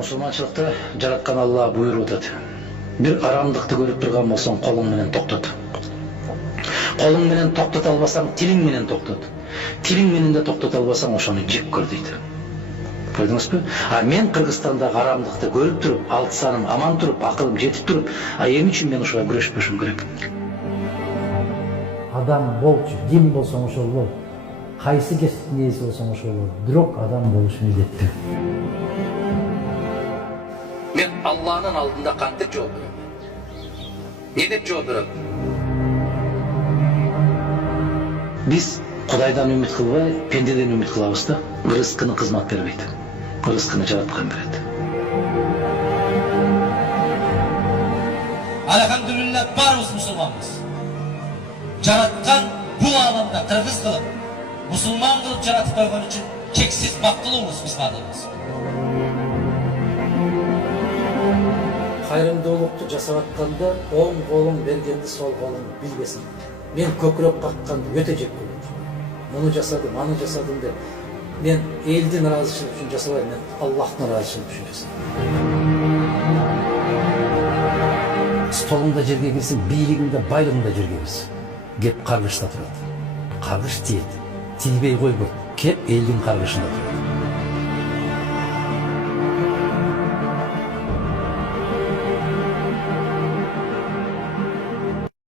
Musulmançılıkta жараткан Алла буйруп атат. Бир арамдыкты көрүп турган болсоң, колуң менен токтот. Колуң менен токтото албасаң, тилиң менен токтот. Тилиң менен де токтото албасаң, ошону жеп көр дейт. Көрдүңүзбү? Мен Кыргызстандагы арамдыкты көрүп туруп, 6 саным аман туруп, акылым жетип туруп, эмне үчүн мен ушуга күрөшпөшүм керек? Адам болчу, ким болсоң ошол бол. Кайсы кесиптин ээси болсоң ошол бол. Бирок адам болуш милдеттүү. Мен Алланын алдында кантип жооп берем? Не деп жооп берем? Биз Кудайдан үмүт кылбай, пендеден үмүт кылабыз да. Рызкыны кызмат бербейт. Рызкыны жараткан берет. Elhamdülillah barımız Müslümanız. Жараткан бұл аламда кыргыз кылып, мусулман кылып жаратып койгон үчүн чексиз бактылуубуз биз баардыгыбыз. Кайрымдуулукту жасап атканда оң колуң бергенди сол колуң билбесин. Мен көкүрөк какканды өтө жек көрөм. Муну жасадым, аны жасадым деп. Мен элдин ыраазычылыгы үчүн жасабайм, мен Аллахтын ыраазычылыгы үчүн жасайм. Столуңда жерге кирсин, бийлигиңде, байлыгыңда жерге кирсин. Кеп каргышта турат. Каргыш тиет. Тийбей койбойт. Кеп элдин каргышында турат.